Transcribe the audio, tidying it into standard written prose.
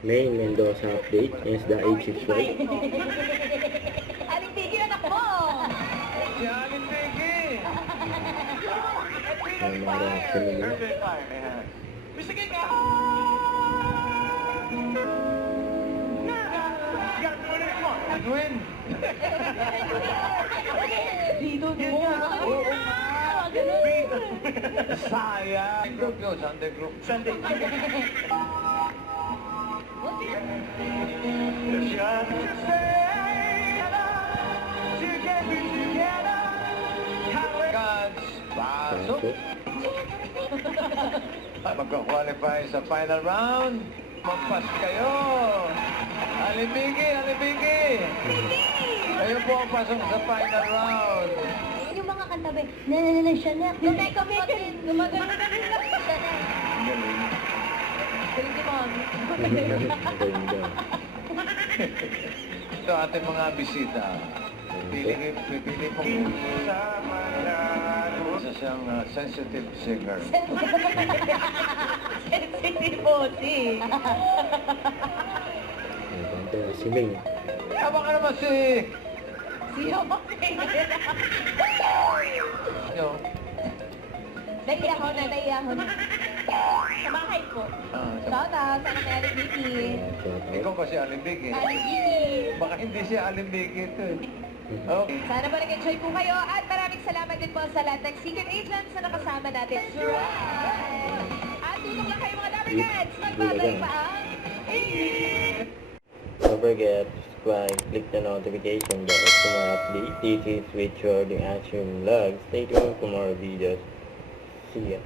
May Mendoza update. Yes, the age is right. Aling Biggie, anak mo! Si Aling Biggie! May mga reaction nila. Sige ka! Edwin! Dito mo! Oo nga! Sayang! Group yun, Sunday group. Sunday. God's pasok. Magka-qualify sa final round. Magpas kayo. Alibigi, Alibigi. Kayo po ang pasok sa final round. Yung mga kanta ba? Siya na. Teka, gumagano na rin lang. Siya na. Galing si Mami. Magaling daw. Ito ating mga bisita. Pipili po isa siyang sensitive singer. Sensitive bossy. May kanta na si Ming. Tama ka naman si... Siya mo. Yo. Naiyahon na. Sa bahay po. Shout out sa Aling Biggie. Ikaw kasi Alimbigi. Aling Biggie. Baka hindi siya Alimbigi ito eh. Okay. Sana ba nag-enjoy po kayo at maraming salamat din po sa lahat ng secret agents na nakasama natin. At tutok lang kayo mga Dabarcats. Magbabay pa ang Don't forget to subscribe, click the notification bell for more updates. This is Richard the Action Vlog. Stay tuned for more videos. See ya.